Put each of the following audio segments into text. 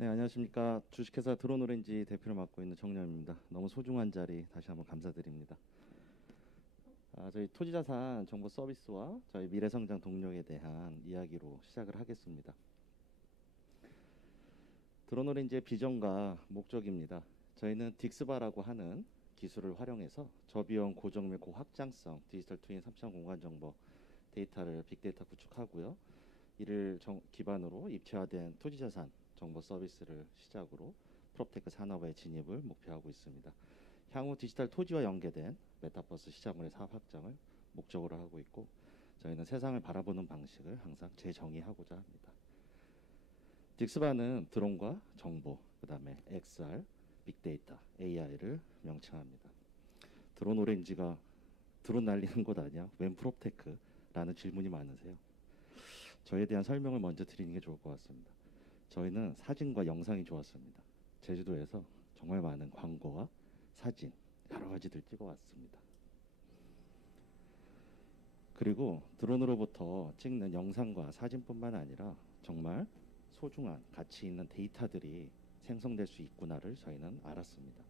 네, 안녕하십니까. 주식회사 드론오렌지 대표를 맡고 있는 정렬입니다. 너무 소중한 자리 다시 한번 감사드립니다. 저희 토지자산 정보 서비스와 저희 미래성장 동력에 대한 이야기로 시작을 하겠습니다. 드론오렌지의 비전과 목적입니다. 저희는 딕스바라고 하는 기술을 활용해서 저비용, 고정밀, 고확장성 디지털 트윈 3차원 공간 정보 데이터를 빅데이터 구축하고요. 이를 기반으로 입체화된 토지자산 정보 서비스를 시작으로 프롭테크 산업의 진입을 목표하고 있습니다. 향후 디지털 토지와 연계된 메타버스 시장물의 사업 확장을 목적으로 하고 있고, 저희는 세상을 바라보는 방식을 항상 재정의하고자 합니다. 딕스바는 드론과 정보, 그 다음에 XR, 빅데이터, AI를 명칭합니다. 드론 오렌지가 드론 날리는 곳 아니야? 웬 프롭테크? 라는 질문이 많으세요. 저에 대한 설명을 먼저 드리는 게 좋을 것 같습니다. 저희는 사진과 영상이 좋았습니다. 제주도에서 정말 많은 광고와 사진, 여러 가지들 찍어왔습니다. 그리고 드론으로부터 찍는 영상과 사진뿐만 아니라 정말 소중한 가치 있는 데이터들이 생성될 수 있구나를 저희는 알았습니다.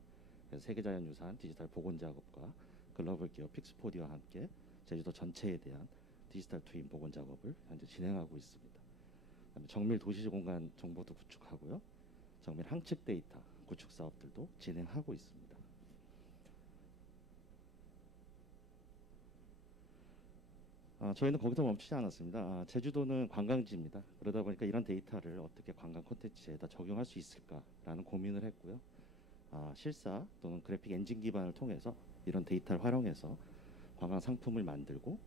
그래서 세계자연유산 디지털 복원 작업과 글로벌 기업 픽스포디와 함께 제주도 전체에 대한 디지털 트윈 복원 작업을 현재 진행하고 있습니다. 그다음에 정밀 도시 공간 정보도 구축하고요. 정밀 항측 데이터 구축 사업들도 진행하고 있습니다. 저희는 거기서 멈추지 않았습니다. 제주도는 관광지입니다. 그러다 보니까 이런 데이터를 어떻게 관광 콘텐츠에다 적용할 수 있을까라는 고민을 했고요. 실사 또는 그래픽 엔진 기반을 통해서 이런 데이터를 활용해서 관광 상품을 만들고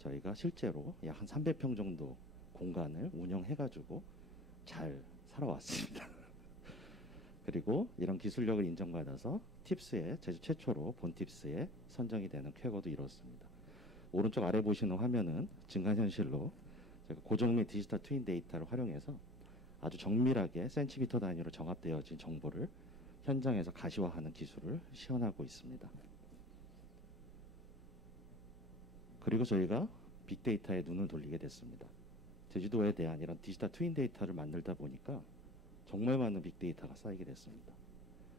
저희가 실제로 약 한 300평 정도 공간을 운영해가지고 잘 살아왔습니다. 그리고 이런 기술력을 인정받아서 팁스에 제주 최초로 본팁스에 선정이 되는 쾌거도 이뤘습니다. 오른쪽 아래 보시는 화면은 증강현실로 제가 고정밀 디지털 트윈 데이터를 활용해서 아주 정밀하게 센티미터 단위로 정합되어진 정보를 현장에서 가시화하는 기술을 시연하고 있습니다. 그리고 저희가 빅데이터에 눈을 돌리게 됐습니다. 제주도에 대한 이런 디지털 트윈 데이터를 만들다 보니까 정말 많은 빅데이터가 쌓이게 됐습니다.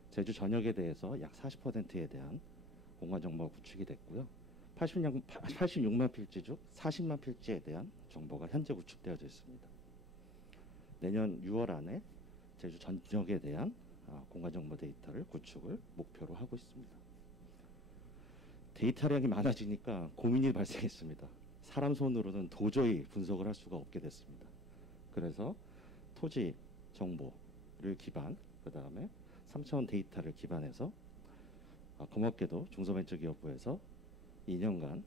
제주 전역에 대해서 약 40%에 대한 공간 정보가 구축이 됐고요. 86만 필지 중 40만 필지에 대한 정보가 현재 구축되어져 있습니다. 내년 6월 안에 제주 전역에 대한 공간 정보 데이터를 구축을 목표로 하고 있습니다. 데이터량이 많아지니까 고민이 발생했습니다. 사람 손으로는 도저히 분석을 할 수가 없게 됐습니다. 그래서 토지 정보를 기반, 그 다음에 3차원 데이터를 기반해서 고맙게도 중소벤처기업부에서 2년간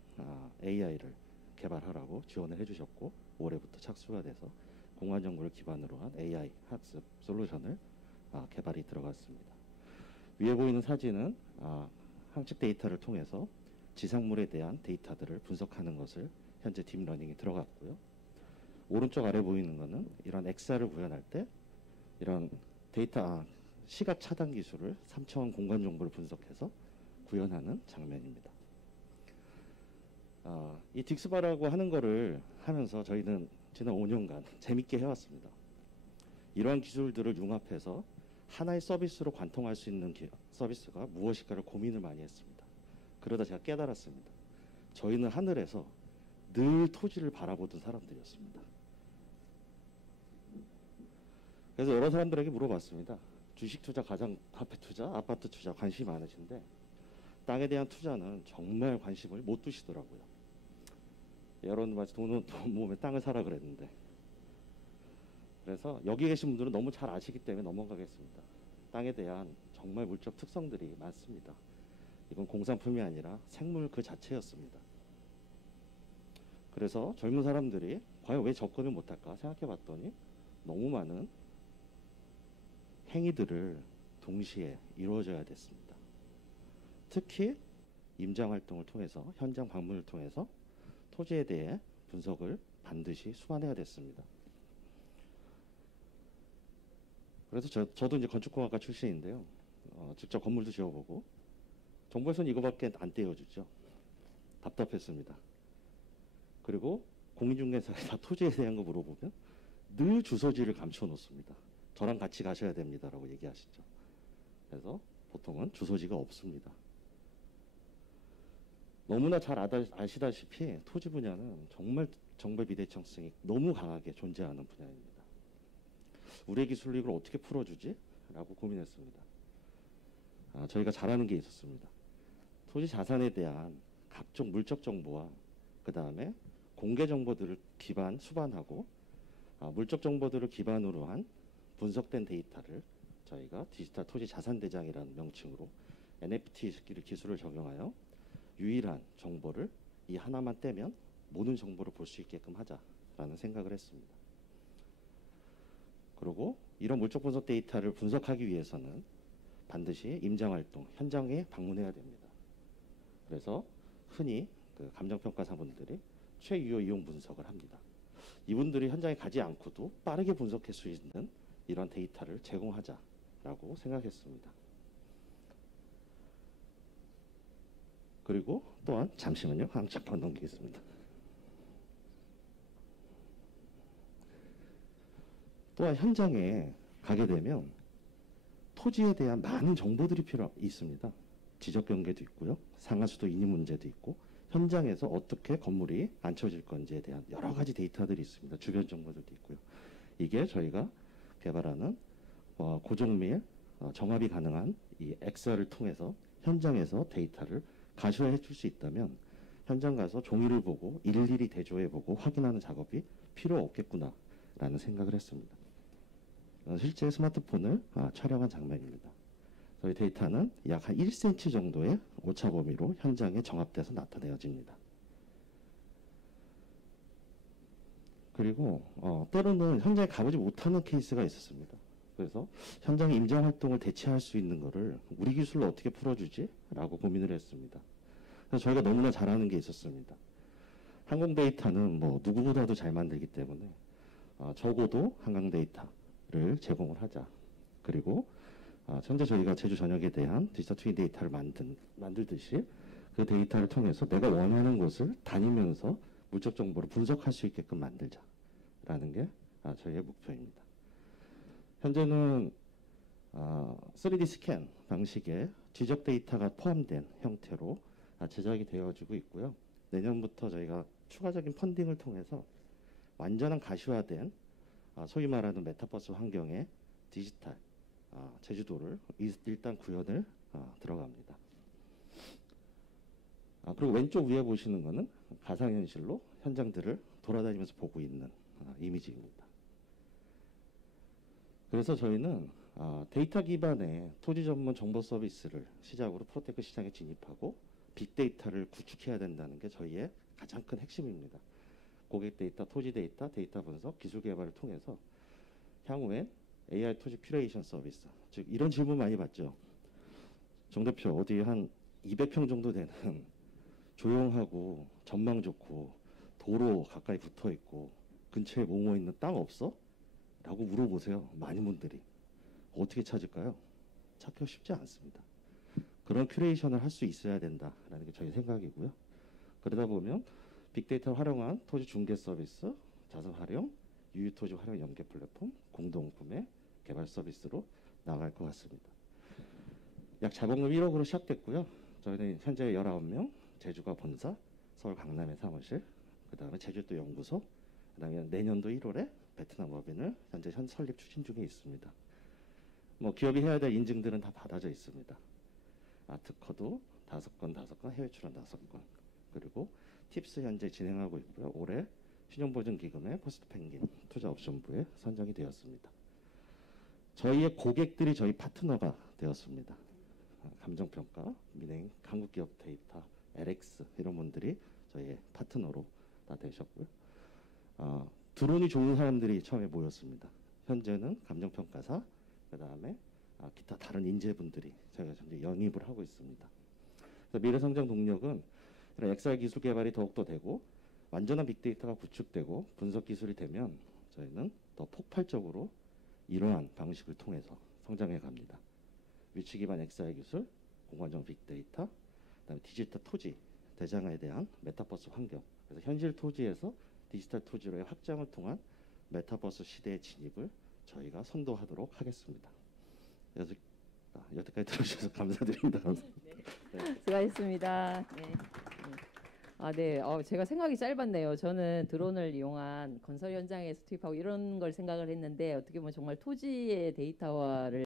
AI를 개발하라고 지원을 해주셨고, 올해부터 착수가 돼서 공간 정보를 기반으로 한 AI 학습 솔루션을 개발이 들어갔습니다. 위에 보이는 사진은 항측 데이터를 통해서 지상물에 대한 데이터들을 분석하는 것을 현재 딥러닝이 들어갔고요. 오른쪽 아래 보이는 것은 이런 XR을 구현할 때 이런 데이터 시각 차단 기술을 3차원 공간 정보를 분석해서 구현하는 장면입니다. 이 딕스바라고 하는 거를 하면서 저희는 지난 5년간 재밌게 해왔습니다. 이러한 기술들을 융합해서 하나의 서비스로 관통할 수 있는 서비스가 무엇일까를 고민을 많이 했습니다. 그러다 제가 깨달았습니다. 저희는 하늘에서 늘 토지를 바라보던 사람들이었습니다. 그래서 여러 사람들에게 물어봤습니다. 주식 투자, 가상화폐 투자, 아파트 투자 관심이 많으신데 땅에 대한 투자는 정말 관심을 못 두시더라고요. 여러분 마치 돈 모으면 땅을 사라 그랬는데. 그래서 여기 계신 분들은 너무 잘 아시기 때문에 넘어가겠습니다. 땅에 대한 정말 물적 특성들이 많습니다. 이건 공산품이 아니라 생물 그 자체였습니다. 그래서 젊은 사람들이 과연 왜 접근을 못할까 생각해 봤더니 너무 많은 행위들을 동시에 이루어져야 됐습니다. 특히 임장활동을 통해서, 현장 방문을 통해서 토지에 대해 분석을 반드시 수반해야 됐습니다. 그래서 저도 이제 건축공학과 출신인데요. 직접 건물도 지어보고 정부에서는 이거밖에 안 떼어주죠. 답답했습니다. 그리고 공인중개사에서 토지에 대한 거 물어보면 늘 주소지를 감춰 놓습니다. 저랑 같이 가셔야 됩니다라고 얘기하시죠. 그래서 보통은 주소지가 없습니다. 너무나 잘 아시다시피 토지 분야는 정말 정보 비대칭성이 너무 강하게 존재하는 분야입니다. 우리의 기술로 이걸 어떻게 풀어주지? 라고 고민했습니다. 저희가 잘하는 게 있었습니다. 토지 자산에 대한 각종 물적 정보와 그 다음에 공개 정보들을 수반하고 물적 정보들을 기반으로 한 분석된 데이터를 저희가 디지털 토지 자산 대장이라는 명칭으로 NFT 기술을 적용하여 유일한 정보를 이 하나만 떼면 모든 정보를 볼 수 있게끔 하자라는 생각을 했습니다. 그리고 이런 물적 분석 데이터를 분석하기 위해서는 반드시 임장활동, 현장에 방문해야 됩니다. 그래서 흔히 그 감정평가사분들이 최유효 이용 분석을 합니다. 이분들이 현장에 가지 않고도 빠르게 분석할 수 있는 이런 데이터를 제공하자라고 생각했습니다. 그리고 또한 잠시만요. 잠깐 넘기겠습니다. 또한 현장에 가게 되면 토지에 대한 많은 정보들이 있습니다. 지적 경계도 있고요. 상하수도 인입 문제도 있고 현장에서 어떻게 건물이 앉혀질 건지에 대한 여러 가지 데이터들이 있습니다. 주변 정보들도 있고요. 이게 저희가 개발하는 고정밀 정합이 가능한 이 엑셀을 통해서 현장에서 데이터를 가셔해 줄 수 있다면 현장 가서 종이를 보고 일일이 대조해 보고 확인하는 작업이 필요 없겠구나라는 생각을 했습니다. 실제 스마트폰을 촬영한 장면입니다. 저희 데이터는 약 한 1cm 정도의 오차 범위로 현장에 정합돼서 나타내어집니다. 그리고 때로는 현장에 가보지 못하는 케이스가 있었습니다. 그래서 현장 임장 활동을 대체할 수 있는 거를 우리 기술로 어떻게 풀어주지? 라고 고민을 했습니다. 그래서 저희가 너무나 잘하는 게 있었습니다. 항공 데이터는 뭐 누구보다도 잘 만들기 때문에 적어도 한강 데이터를 제공을 하자. 그리고 현재 저희가 제주 전역에 대한 디지털 트윈 데이터를 만들듯이 그 데이터를 통해서 내가 원하는 곳을 다니면서 물적 정보를 분석할 수 있게끔 만들자라는 게 저희의 목표입니다. 현재는 3D 스캔 방식의 지적 데이터가 포함된 형태로 제작이 되어지고 있고요. 내년부터 저희가 추가적인 펀딩을 통해서 완전한 가시화된 소위 말하는 메타버스 환경의 디지털 제주도를 일단 구현을 들어갑니다. 그리고 왼쪽 위에 보시는 거는 가상현실로 현장들을 돌아다니면서 보고 있는 이미지입니다. 그래서 저희는 데이터 기반의 토지 전문 정보 서비스를 시작으로 프로테크 시장에 진입하고 빅데이터를 구축해야 된다는 게 저희의 가장 큰 핵심입니다. 고객 데이터, 토지 데이터, 데이터 분석, 기술 개발을 통해서 향후엔 AI 토지 큐레이션 서비스, 즉 이런 질문 많이 받죠. 정 대표 어디 한 200평 정도 되는 조용하고 전망 좋고 도로 가까이 붙어 있고 근처에 뭐뭐 있는 땅 없어? 라고 물어보세요. 많은 분들이. 어떻게 찾을까요? 찾기가 쉽지 않습니다. 그런 큐레이션을 할 수 있어야 된다라는 게 저희 생각이고요. 그러다 보면 빅데이터를 활용한 토지 중개 서비스, 자산 활용, 유휴토지 활용 연계 플랫폼, 공동구매, 개발 서비스로 나갈 것 같습니다. 약 자본금 1억으로 시작됐고요. 저희는 현재 19명, 제주가 본사, 서울 강남의 사무실, 그 다음에 제주도 연구소, 그 다음에 내년도 1월에 베트남 법인을 현재 설립 추진 중에 있습니다. 뭐 기업이 해야 될 인증들은 다 받아져 있습니다. 특허도 5건, 해외 출원 5건, 그리고 팁스 현재 진행하고 있고요. 올해 신용보증기금의 포스트 펭귄 투자 옵션부에 선정이 되었습니다. 저희의 고객들이 저희 파트너가 되었습니다. 감정평가, 민행, 한국기업 데이터, LX 이런 분들이 저희의 파트너로 다 되셨고요. 드론이 좋은 사람들이 처음에 모였습니다. 현재는 감정평가사, 그 다음에 기타 다른 인재분들이 저희가 현재 영입을 하고 있습니다. 그래서 미래성장 동력은 이런 XR 기술 개발이 더욱더 되고 완전한 빅데이터가 구축되고 분석 기술이 되면 저희는 더 폭발적으로 이러한 방식을 통해서 성장해 갑니다. 위치 기반 XR 기술, 공간정 빅데이터, 그다음에 디지털 토지 대장에 대한 메타버스 환경. 그래서 현실 토지에서 디지털 토지로의 확장을 통한 메타버스 시대의 진입을 저희가 선도하도록 하겠습니다. 여태까지 들어주셔서 감사드립니다. 수고하셨습니다. 네. 네. 제가 생각이 짧았네요. 저는 드론을 이용한 건설 현장에서 투입하고 이런 걸 생각을 했는데 어떻게 보면 정말 토지의 데이터화를